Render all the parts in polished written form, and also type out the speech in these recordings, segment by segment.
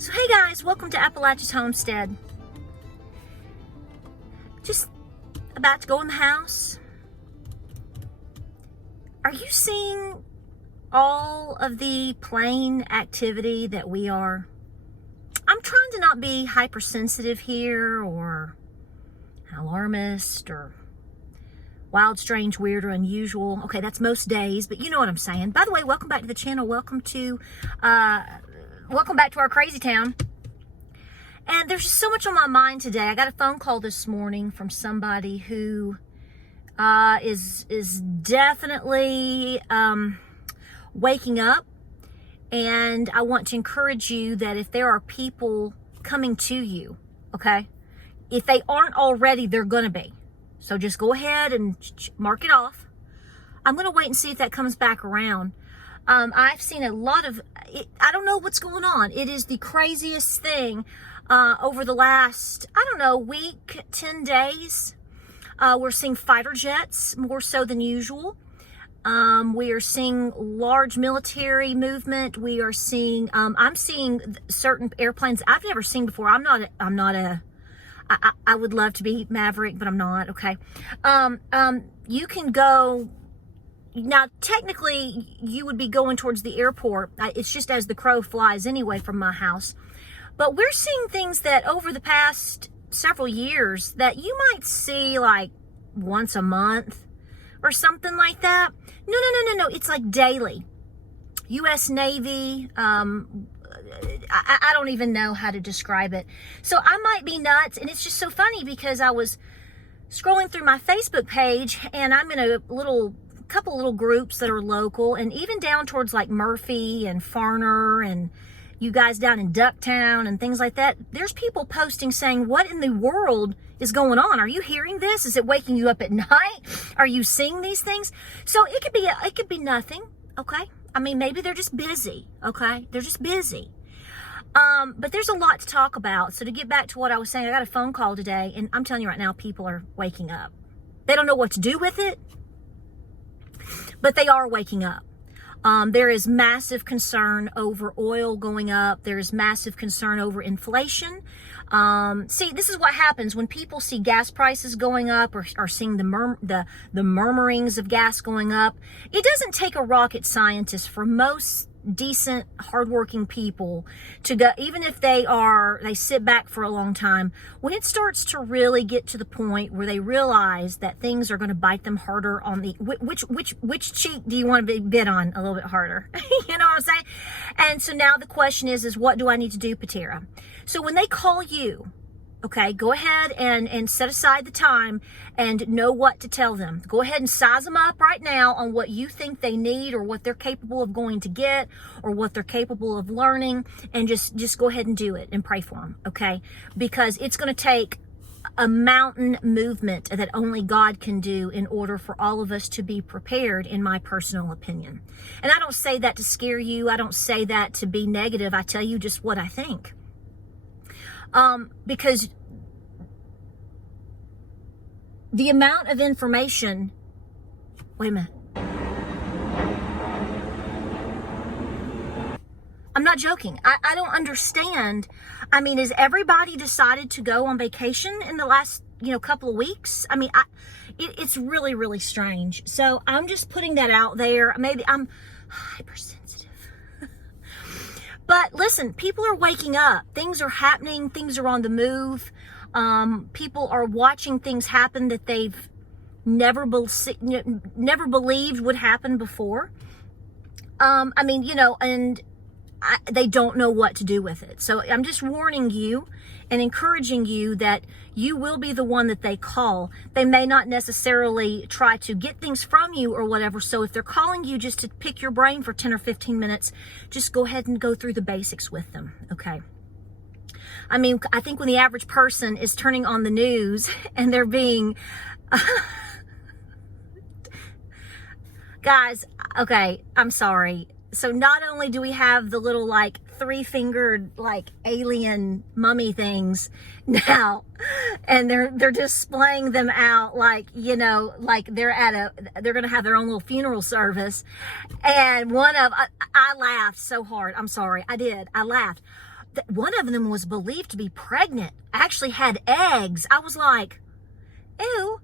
So hey guys, welcome to Appalachia's Homestead. Just about to go in the house. Are you seeing all of the plane activity that we are? I'm trying to not be hypersensitive here or alarmist or wild, strange, weird, or unusual. Okay, that's most days, but you know what I'm saying. By the way, welcome back to the channel. Welcome back to our crazy town. And there's just so much on my mind today. I got a phone call this morning from somebody who is definitely waking up. And I want to encourage you that if there are people coming to you, okay, if they aren't already, they're going to be. So just go ahead and mark it off. I'm going to wait and see if that comes back around. I've seen a lot of, I don't know what's going on. It is the craziest thing over the last, I don't know, week, 10 days. We're seeing fighter jets more so than usual. We are seeing large military movement. We are seeing, I'm seeing certain airplanes I've never seen before. I would love to be Maverick, but I'm not, okay. You can go. Now, technically, you would be going towards the airport. It's just as the crow flies anyway from my house. But we're seeing things that over the past several years that you might see like once a month or something like that. No. It's like daily. U.S. Navy, I don't even know how to describe it. So I might be nuts. And it's just so funny because I was scrolling through my Facebook page and I'm in a couple little groups that are local, and even down towards like Murphy and Farner and you guys down in Ducktown and things like that. There's people posting saying, what in the world is going on? Are you hearing this? Is it waking you up at night? Are you seeing these things? So it could be nothing. Okay. I mean, maybe they're just busy. Okay. They're just busy. But there's a lot to talk about. So to get back to what I was saying, I got a phone call today and I'm telling you right now, people are waking up. They don't know what to do with it, but they are waking up. There is massive concern over oil going up. There is massive concern over inflation. See, this is what happens when people see gas prices going up or are seeing the murmurings of gas going up. It doesn't take a rocket scientist for most decent, hardworking people to go, even if they sit back for a long time, when it starts to really get to the point where they realize that things are going to bite them harder on the, which cheek do you want to be bit on a little bit harder? You know what I'm saying? And so now the question is what do I need to do, Patera? So when they call you, okay, go ahead and set aside the time and know what to tell them. Go ahead and size them up right now on what you think they need or what they're capable of going to get or what they're capable of learning, and just go ahead and do it and pray for them, okay? Because it's going to take a mountain movement that only God can do in order for all of us to be prepared, in my personal opinion. And I don't say that to scare you. I don't say that to be negative. I tell you just what I think. Because the amount of information, wait a minute. I'm not joking. I don't understand. I mean, has everybody decided to go on vacation in the last, couple of weeks? I mean, it's really, really strange. So I'm just putting that out there. Maybe I'm hypersensitive. But listen, people are waking up. Things are happening. Things are on the move. People are watching things happen that they've never believed would happen before. And they don't know what to do with it. So I'm just warning you and encouraging you that you will be the one that they call. They may not necessarily try to get things from you or whatever. So if they're calling you just to pick your brain for 10 or 15 minutes, just go ahead and go through the basics with them. Okay. I mean, I think when the average person is turning on the news and they're being, guys, okay, I'm sorry. So not only do we have the little like 3-fingered like alien mummy things now, and they're displaying them out like, you know, like they're going to have their own little funeral service. And I laughed so hard. I'm sorry. I laughed. One of them was believed to be pregnant, actually had eggs. I was like, ew,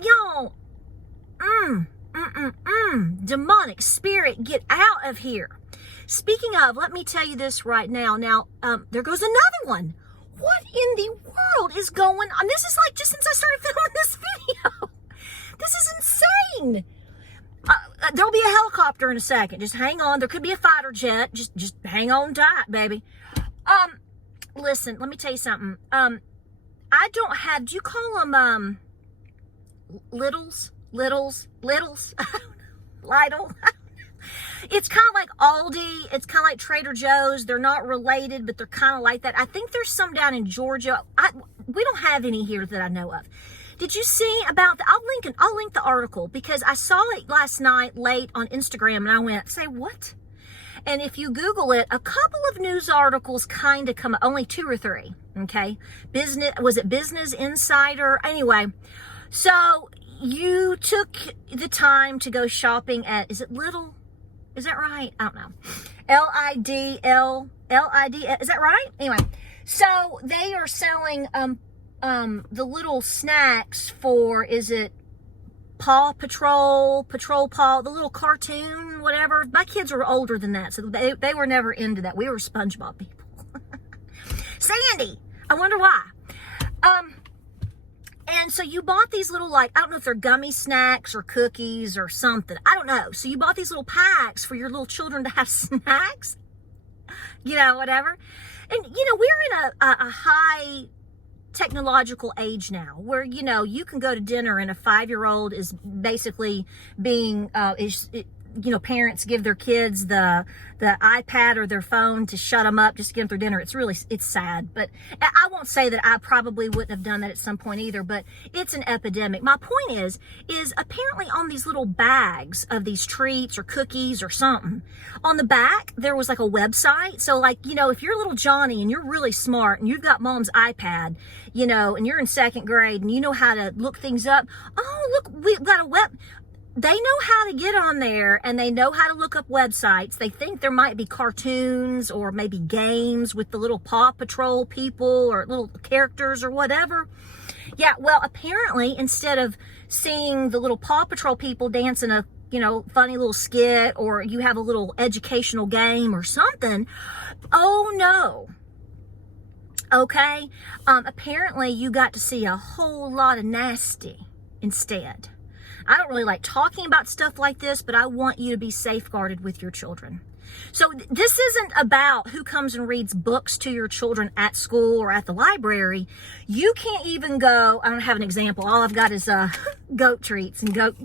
y'all, demonic spirit, get out of here. Speaking of, let me tell you this right now. Now, there goes another one. What in the world is going on? This is like just since I started filming this video. This is insane. There'll be a helicopter in a second. Just hang on. There could be a fighter jet. Just hang on tight, baby. Listen, let me tell you something. I don't have, do you call them, littles? I don't know. Lidl? It's kind of like Aldi. It's kind of like Trader Joe's. They're not related, but they're kind of like that. I think there's some down in Georgia. We don't have any here that I know of. Did you see about I'll link the article because I saw it last night late on Instagram and I went, say what? And if you Google it, a couple of news articles kind of come, only 2 or 3, okay? Was it Business Insider? Anyway, so you took the time to go shopping at, is it Lidl? Is that right? I don't know. Lidl, is that right? Anyway, so they are selling, the little snacks for, is it Paw Patrol, Paw, the little cartoon, whatever. My kids were older than that, so they were never into that. We were SpongeBob people. Sandy, I wonder why. And so you bought these little, like, I don't know if they're gummy snacks or cookies or something. I don't know. So you bought these little packs for your little children to have snacks, you know, whatever. And, you know, we're in a high technological age now where, you know, you can go to dinner and a 5-year-old is basically being, you know, parents give their kids the iPad or their phone to shut them up just to get them through dinner. It's sad, but I won't say that I probably wouldn't have done that at some point either, but it's an epidemic. My point is apparently on these little bags of these treats or cookies or something, on the back, there was like a website. So like, you know, if you're little Johnny and you're really smart and you've got mom's iPad, you know, and you're in 2nd grade and you know how to look things up. Oh, look, we've got a they know how to get on there and they know how to look up websites. They think there might be cartoons or maybe games with the little Paw Patrol people or little characters or whatever. Yeah, well, apparently instead of seeing the little Paw Patrol people dancing a, you know, funny little skit or you have a little educational game or something, oh no. Okay, apparently you got to see a whole lot of nasty instead. I don't really like talking about stuff like this, but I want you to be safeguarded with your children. So this isn't about who comes and reads books to your children at school or at the library. You can't even go, I don't have an example. All I've got is goat treats and goat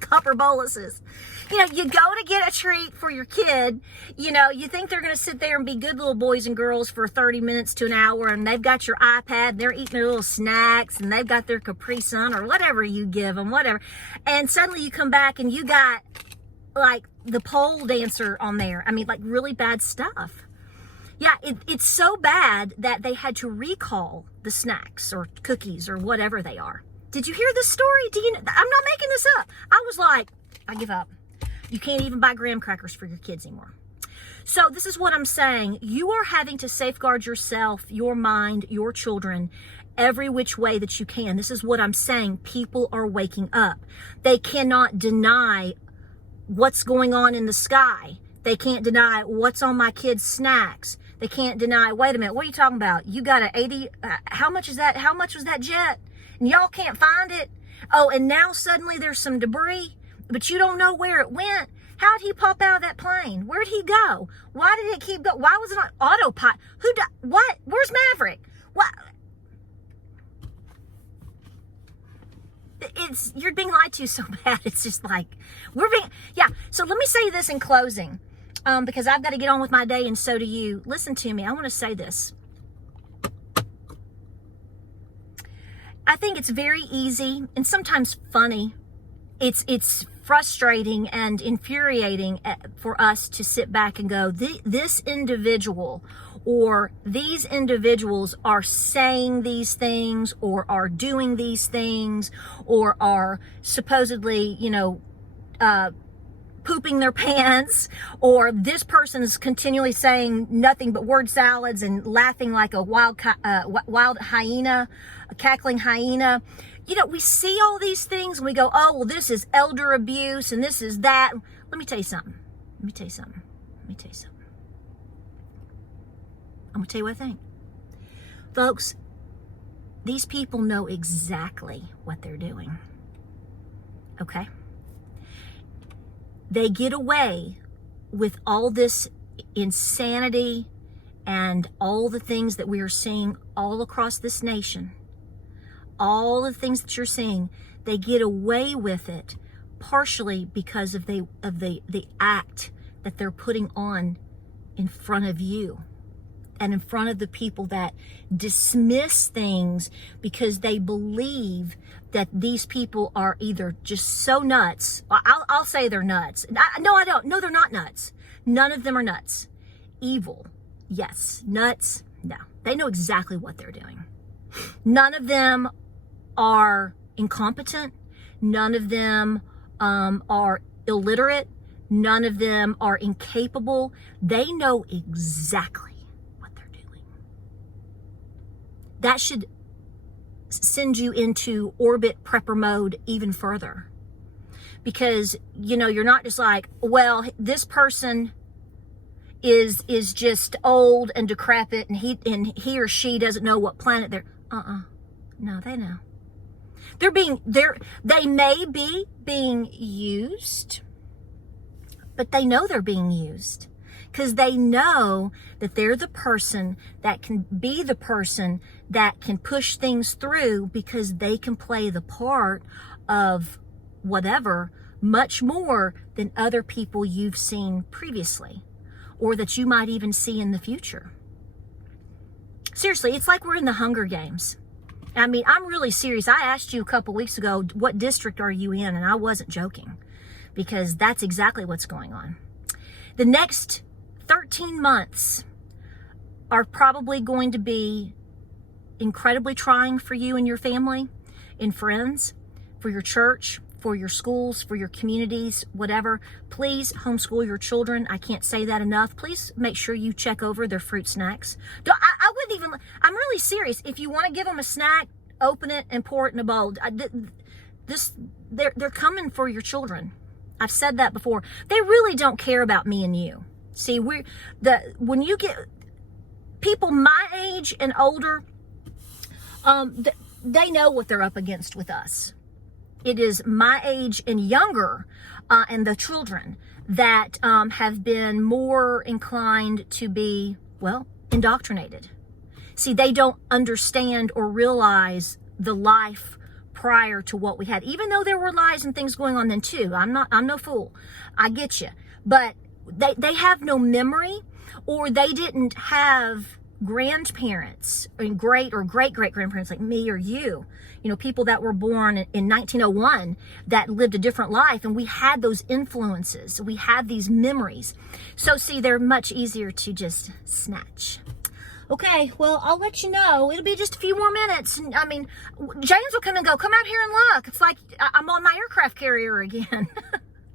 copper boluses. You know, you go to get a treat for your kid, you know, you think they're going to sit there and be good little boys and girls for 30 minutes to an hour, and they've got your iPad, and they're eating their little snacks, and they've got their Capri Sun or whatever you give them, whatever. And suddenly you come back and you got like the pole dancer on there. I mean, like really bad stuff. Yeah, it's so bad that they had to recall the snacks or cookies or whatever they are. Did you hear this story? I'm not making this up. I was like, I give up. You can't even buy graham crackers for your kids anymore. So this is what I'm saying. You are having to safeguard yourself, your mind, your children, every which way that you can. This is what I'm saying. People are waking up. They cannot deny what's going on in the sky. They can't deny what's on my kids' snacks. They can't deny, wait a minute, what are you talking about? You got an 80, how much is that? How much was that jet? And y'all can't find it. Oh, and now suddenly there's some debris, but you don't know where it went. How'd he pop out of that plane? Where'd he go? Why did it keep going? Why was it on autopilot? What? Where's Maverick? What? You're being lied to so bad. It's just like, yeah. So let me say this in closing, because I've got to get on with my day, and so do you. Listen to me. I want to say this. I think it's very easy and sometimes funny. It's frustrating and infuriating for us to sit back and go, this individual or these individuals are saying these things or are doing these things or are supposedly, pooping their pants, or this person is continually saying nothing but word salads and laughing like a wild hyena, a cackling hyena. We see all these things and we go, oh, well, this is elder abuse and this is that. Let me tell you something. I'm going to tell you what I think. Folks, these people know exactly what they're doing. Okay? They get away with all this insanity and all the things that we are seeing all across this nation. All the things that you're seeing, they get away with it partially because of the act that they're putting on in front of you and in front of the people that dismiss things because they believe that these people are either just so nuts. I'll say they're nuts. No, I don't. No, they're not nuts. None of them are nuts. Evil, yes. Nuts, no. They know exactly what they're doing. None of them are incompetent. None of them are illiterate. None of them are incapable. They know exactly what they're doing. That should send you into orbit prepper mode even further. Because, you're not just like, well, this person is just old and decrepit and he or she doesn't know what planet they're. No, they know. They may be being used, but they know they're being used because they know that they're the person that can be the person that can push things through because they can play the part of whatever much more than other people you've seen previously or that you might even see in the future. Seriously, it's like we're in the Hunger Games. I mean, I'm really serious. I asked you a couple weeks ago, what district are you in? And I wasn't joking because that's exactly what's going on. The next 13 months are probably going to be incredibly trying for you and your family and friends, for your church, for your schools, for your communities, whatever. Please homeschool your children. I can't say that enough. Please make sure you check over their fruit snacks. I wouldn't even, I'm really serious. If you want to give them a snack, open it and pour it in a bowl. They're coming for your children. I've said that before. They really don't care about me and you. See, when you get people my age and older, they know what they're up against with us. It is my age and younger, and the children that have been more inclined to be, indoctrinated. See, they don't understand or realize the life prior to what we had, even though there were lies and things going on then too. I'm no fool. I get you. But they have no memory, or they didn't have grandparents and great grandparents like me or you, people that were born in 1901 that lived a different life, and we had those influences. We had these memories. So see, they're much easier to just snatch. Okay, well, I'll let you know. It'll be just a few more minutes. I mean, James will come and go, come out here and look. It's like I'm on my aircraft carrier again.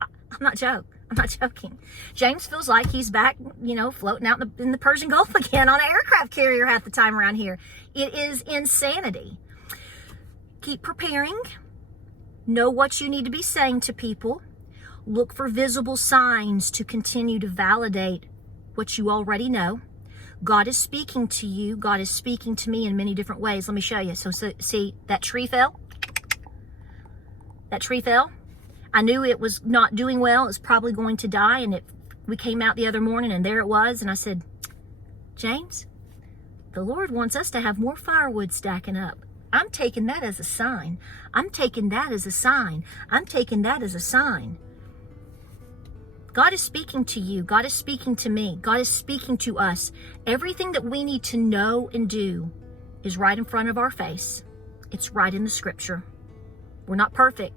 I'm not joking. James feels like he's back, floating out in the Persian Gulf again on an aircraft carrier half the time around here. It is insanity. Keep preparing. Know what you need to be saying to people. Look for visible signs to continue to validate what you already know. God is speaking to you. God is speaking to me in many different ways. Let me show you. So see, that tree fell? That tree fell? I knew it was not doing well. It was probably going to die. And we came out the other morning and there it was. And I said, James, the Lord wants us to have more firewood stacking up. I'm taking that as a sign. I'm taking that as a sign. I'm taking that as a sign. God is speaking to you. God is speaking to me. God is speaking to us. Everything that we need to know and do is right in front of our face. It's right in the scripture. We're not perfect,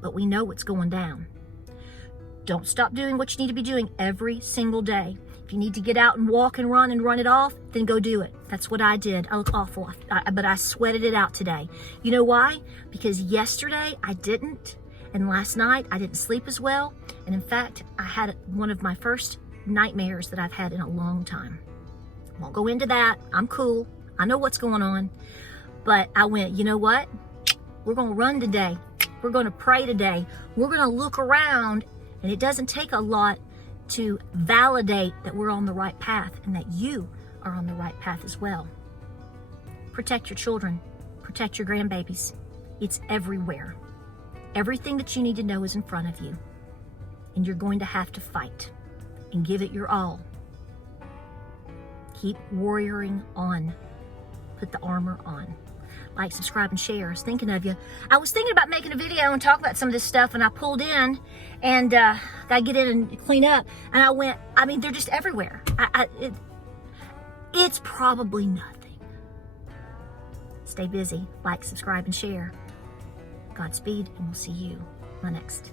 but we know what's going down. Don't stop doing what you need to be doing every single day. If you need to get out and walk and run it off, then go do it. That's what I did. I look awful, but I sweated it out today. You know why? Because yesterday I didn't. And last night, I didn't sleep as well. And in fact, I had one of my first nightmares that I've had in a long time. Won't go into that. I'm cool. I know what's going on. But I went, you know what? We're going to run today. We're going to pray today. We're going to look around. And it doesn't take a lot to validate that we're on the right path and that you are on the right path as well. Protect your children. Protect your grandbabies. It's everywhere. Everything that you need to know is in front of you, and you're going to have to fight and give it your all. Keep warrioring on. Put the armor on. Like, subscribe, and share. I was thinking of you. I was thinking about making a video and talk about some of this stuff, and I pulled in and got to get in and clean up, and I went, I mean, they're just everywhere. It's probably nothing. Stay busy. Like, subscribe, and share. Godspeed, and we'll see you on my next